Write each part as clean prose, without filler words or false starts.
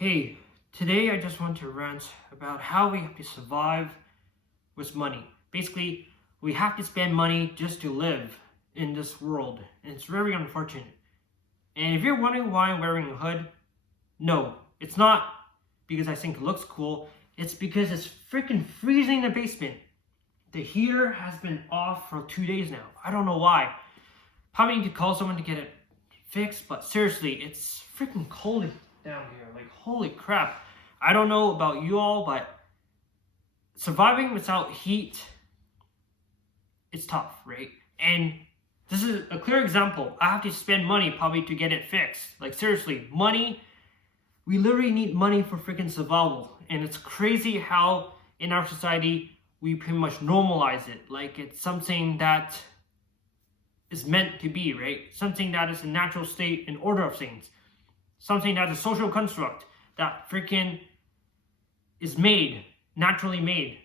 Hey, today I just want to rant about how we have to survive with money. Basically, we have to spend money just to live in this world, and it's very unfortunate. And if you're wondering why I'm wearing a hood, no, it's not because I think it looks cool, it's because it's freaking freezing in the basement. The heater has been off for 2 days now. I don't know why. Probably need to call someone to get it fixed, but seriously, it's freaking cold down here. Like, holy crap. I don't know about you all, but surviving without heat, it's tough, right? And this is a clear example. I have to spend money probably to get it fixed. Like, seriously, money, we literally need money for freaking survival. And it's crazy how in our society we pretty much normalize it. Like, it's something that is meant to be, right? Something that is a natural state and order of things. Something that's a social construct that freaking is made, naturally made,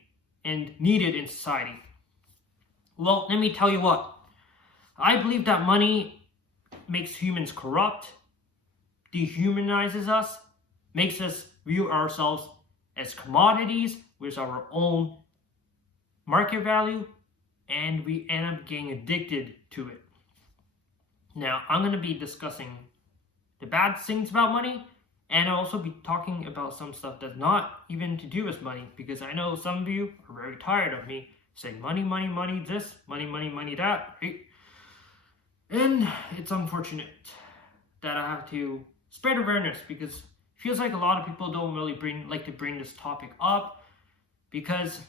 and needed in society. Well, let me tell you what. I believe that money makes humans corrupt, dehumanizes us, makes us view ourselves as commodities with our own market value, and we end up getting addicted to it. Now, I'm going to be discussing the bad things about money, and I'll also be talking about some stuff that's not even to do with money, because I know some of you are very tired of me saying money, money, money this, money, money, money that, right? And it's unfortunate that I have to spread awareness, because it feels like a lot of people don't really like to bring this topic up, because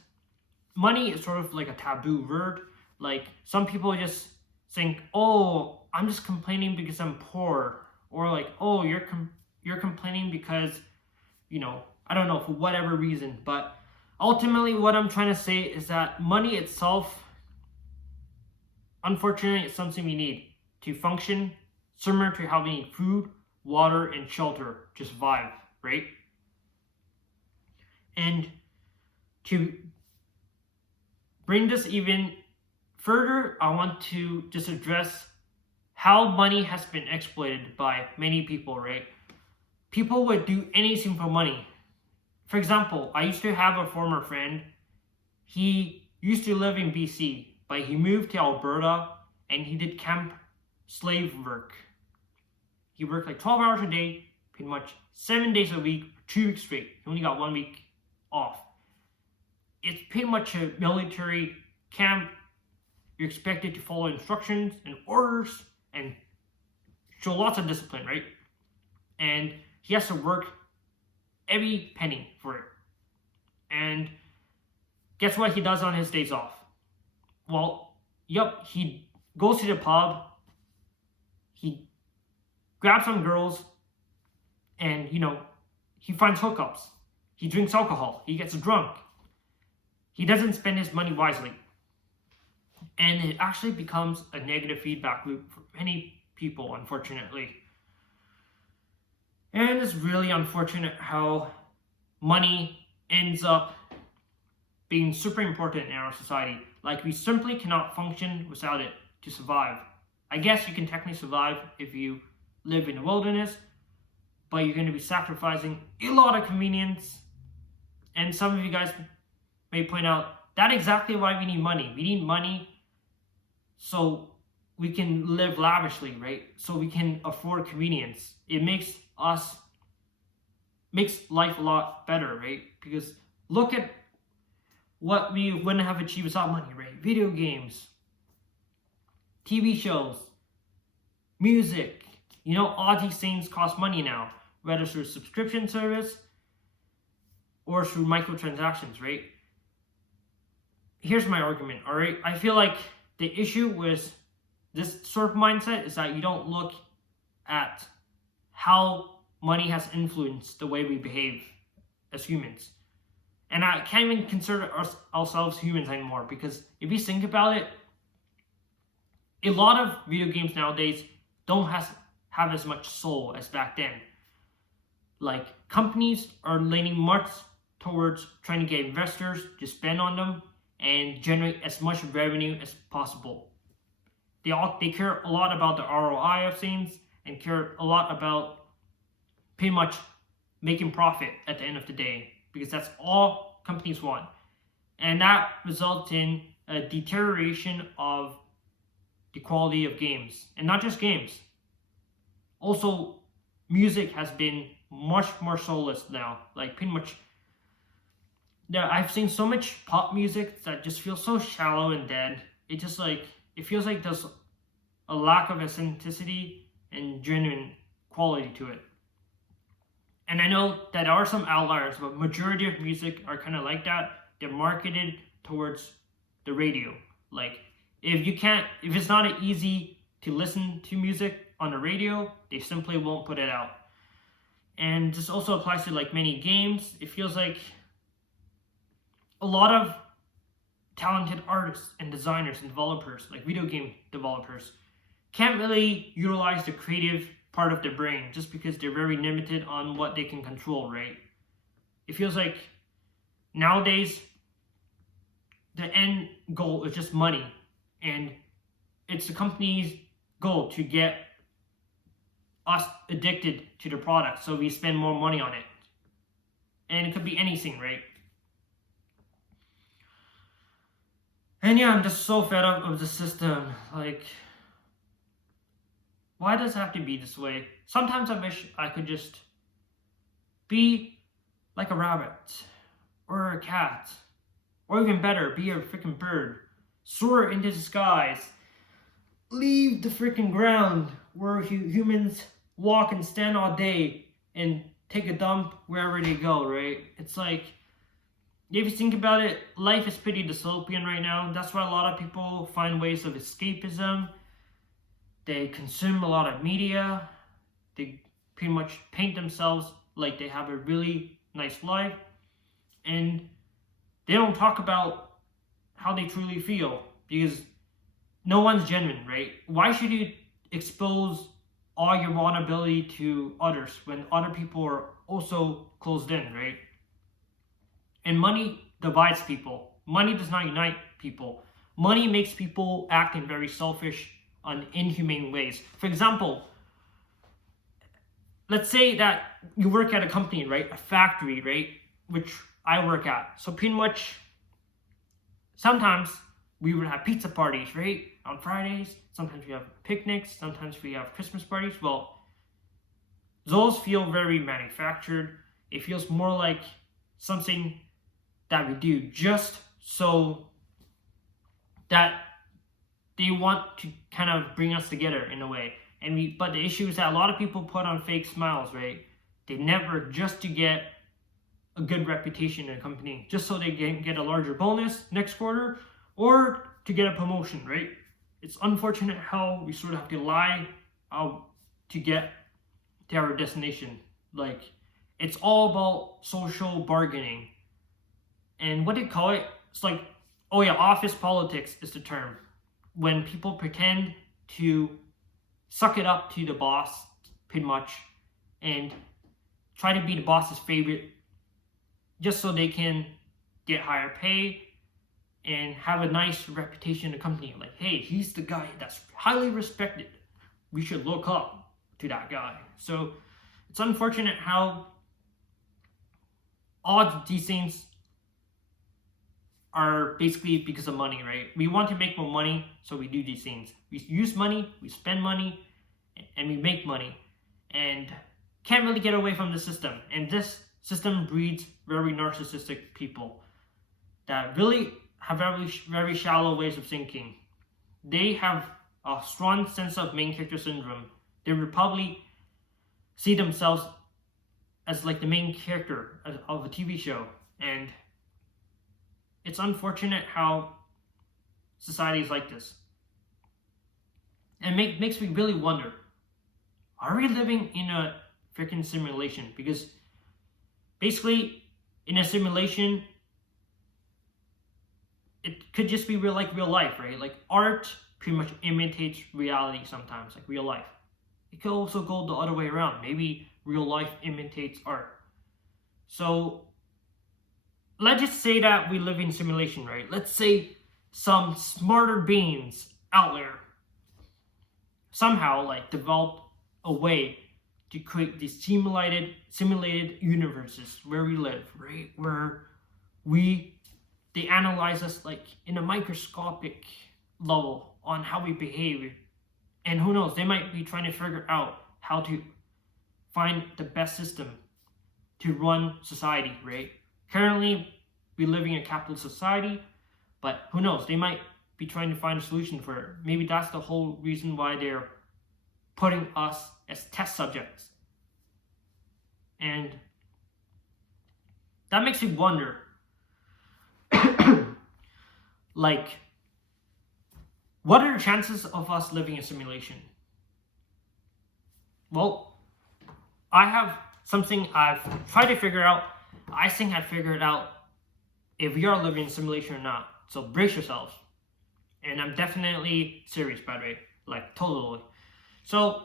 money is sort of like a taboo word. Like, some people just think, oh, I'm just complaining because I'm poor, or like, oh, you're complaining because, I don't know, for whatever reason. But ultimately, what I'm trying to say is that money itself, unfortunately, is something we need to function, similar to how we need food, water, and shelter to survive, right? And to bring this even further, I want to just address how money has been exploited by many people, right? People would do anything for money. For example, I used to have a former friend. He used to live in BC, but he moved to Alberta and he did camp slave work. He worked like 12 hours a day, pretty much 7 days a week, 2 weeks straight. He only got 1 week off. It's pretty much a military camp. You're expected to follow instructions and orders and show lots of discipline, right? And he has to work every penny for it. And guess what he does on his days off? Well, he goes to the pub, he grabs some girls, and, he finds hookups. He drinks alcohol, he gets drunk. He doesn't spend his money wisely. And it actually becomes a negative feedback loop for many people, unfortunately. And it's really unfortunate how money ends up being super important in our society. Like, we simply cannot function without it to survive. I guess you can technically survive if you live in the wilderness, but you're going to be sacrificing a lot of convenience. And some of you guys may point out, that's exactly why we need money. We need money so we can live lavishly, right? So we can afford convenience. It makes life a lot better, right? Because look at what we wouldn't have achieved without money, right? Video games, TV shows, music, all these things cost money now, whether through subscription service or through microtransactions, right? Here's my argument, all right? I feel like the issue with this sort of mindset is that you don't look at how money has influenced the way we behave as humans. And I can't even consider ourselves humans anymore, because if you think about it, a lot of video games nowadays don't have as much soul as back then. Like, companies are leaning much towards trying to get investors to spend on them and generate as much revenue as possible. They care a lot about the ROI of things, and care a lot about pretty much making profit at the end of the day, because that's all companies want. And that results in a deterioration of the quality of games. And not just games. Also, music has been much more soulless now. Like pretty much, yeah, I've seen so much pop music that just feels so shallow and dead. It just like, it feels like there's a lack of authenticity and genuine quality to it. And I know that there are some outliers, but majority of music are kind of like that. They're marketed towards the radio. Like if it's not easy to listen to music on the radio, they simply won't put it out. And this also applies to like many games. It feels like a lot of talented artists and designers and developers, like video game developers, can't really utilize the creative part of their brain just because they're very limited on what they can control, right? It feels like nowadays the end goal is just money, and it's the company's goal to get us addicted to the product so we spend more money on it. And it could be anything, right? And yeah, I'm just so fed up of the system. Like, why does it have to be this way? Sometimes I wish I could just be like a rabbit or a cat, or even better, be a freaking bird, soar into the skies, leave the freaking ground where humans walk and stand all day and take a dump wherever they go, right? It's like, if you think about it, life is pretty dystopian right now. That's why a lot of people find ways of escapism. They consume a lot of media. They pretty much paint themselves like they have a really nice life. And they don't talk about how they truly feel, because no one's genuine, right? Why should you expose all your vulnerability to others when other people are also closed in, right? And money divides people. Money does not unite people. Money makes people act in very selfish, inhumane ways. For example, let's say that you work at a company, right? A factory, right? Which I work at. So pretty much, sometimes we would have pizza parties, right? On Fridays. Sometimes we have picnics. Sometimes we have Christmas parties. Well, those feel very manufactured. It feels more like something that we do just so that they want to kind of bring us together in a way. But the issue is that a lot of people put on fake smiles, right? They network just to get a good reputation in a company, just so they can get a larger bonus next quarter or to get a promotion, right? It's unfortunate how we sort of have to lie to get to our destination. Like, it's all about social bargaining. And what do you call it? It's like, oh yeah, office politics is the term. When people pretend to suck it up to the boss, pretty much, and try to be the boss's favorite just so they can get higher pay and have a nice reputation in the company. Like, hey, he's the guy that's highly respected. We should look up to that guy. So it's unfortunate how all of these things are basically because of money, right? We want to make more money, so we do these things. We use money, we spend money, and we make money. And can't really get away from the system. And this system breeds very narcissistic people that really have very, very shallow ways of thinking. They have a strong sense of main character syndrome. They would probably see themselves as like the main character of a TV show. And it's unfortunate how society is like this. And makes me really wonder, are we living in a freaking simulation? Because basically, in a simulation, it could just be real life, right? Like, art pretty much imitates reality sometimes, like real life. It could also go the other way around. Maybe real life imitates art. So let's just say that we live in simulation, right? Let's say some smarter beings out there somehow like developed a way to create these simulated universes where we live, right? Where they analyze us like in a microscopic level on how we behave. And who knows, they might be trying to figure out how to find the best system to run society, right? Currently, we're living in a capitalist society, but who knows, they might be trying to find a solution for it. Maybe that's the whole reason why they're putting us as test subjects. And that makes me wonder, like, what are the chances of us living in a simulation? Well, I have something I've tried to figure out. I think I've figured out if we are living in a simulation or not. So brace yourselves. And I'm definitely serious, by the way. Like, totally. So,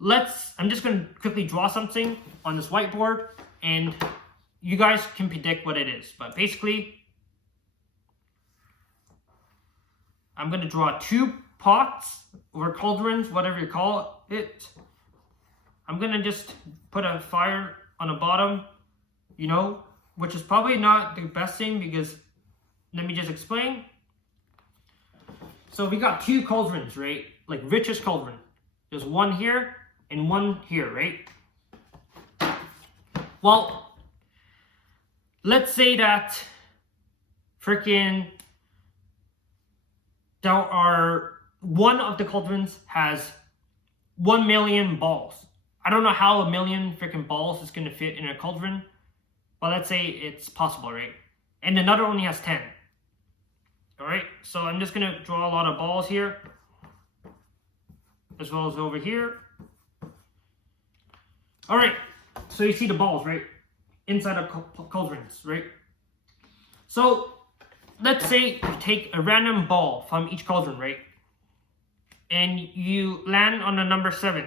I'm just going to quickly draw something on this whiteboard. And you guys can predict what it is. But basically, I'm going to draw 2 pots or cauldrons, whatever you call it. I'm going to just put a fire on the bottom, which is probably not the best thing because, let me just explain. So we got 2 cauldrons, right? Like richest cauldron. There's one here and one here, right? Well, let's say that one of the cauldrons has 1 million balls. I don't know how 1 million freaking balls is going to fit in a cauldron, but let's say it's possible, right? And another only has 10. Alright, so I'm just going to draw a lot of balls here, as well as over here. Alright, so you see the balls, right? Inside the cauldrons, right? So, let's say you take a random ball from each cauldron, right? And you land on the number 7.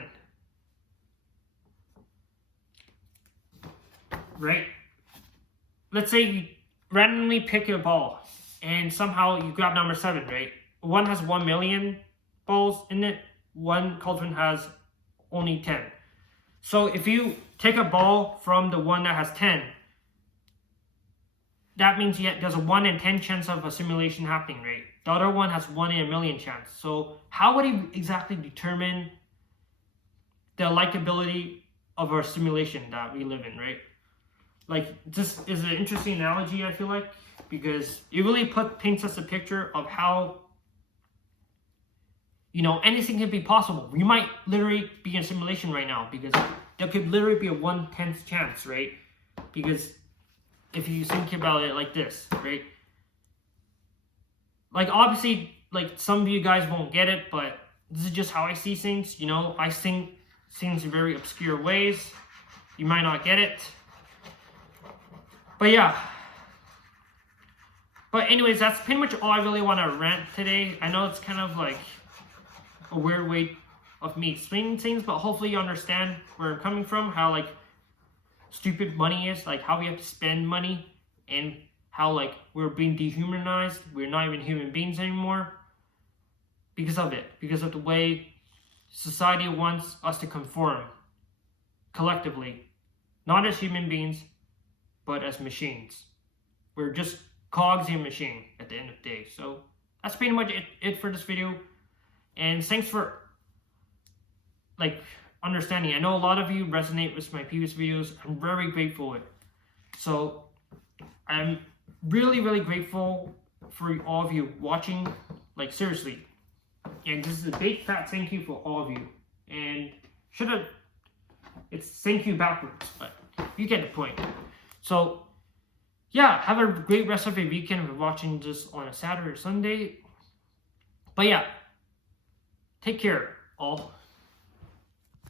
Right? Let's say you randomly pick a ball and somehow you grab number 7, right? One has 1 million balls in it, one cauldron has only 10. So if you take a ball from the one that has 10, that means there's a 1 in 10 chance of a simulation happening, right? The other one has 1 in a million chance. So how would he exactly determine the likability of our simulation that we live in, right? Like, this is an interesting analogy, I feel like, because it really paints us a picture of how, anything could be possible. We might literally be in a simulation right now because there could literally be a 1/10 chance, right? Because if you think about it like this, right? Like, obviously, like, some of you guys won't get it, but this is just how I see things, I think things in very obscure ways. You might not get it. But yeah. But anyways, that's pretty much all I really want to rant today. I know it's kind of like a weird way of me explaining things, but hopefully you understand where I'm coming from, how like stupid money is, like how we have to spend money, and how like we're being dehumanized. We're not even human beings anymore because of it, because of the way society wants us to conform collectively, not as human beings, but as machines. We're just cogs in a machine at the end of the day. So that's pretty much it for this video. And thanks for like understanding. I know a lot of you resonate with my previous videos. I'm very grateful. So I'm really, really grateful for all of you watching. Like, seriously. And this is a big fat thank you for all of you. And it's thank you backwards, but you get the point. So, yeah, have a great rest of your weekend if you're watching this on a Saturday or Sunday. But yeah, take care, all.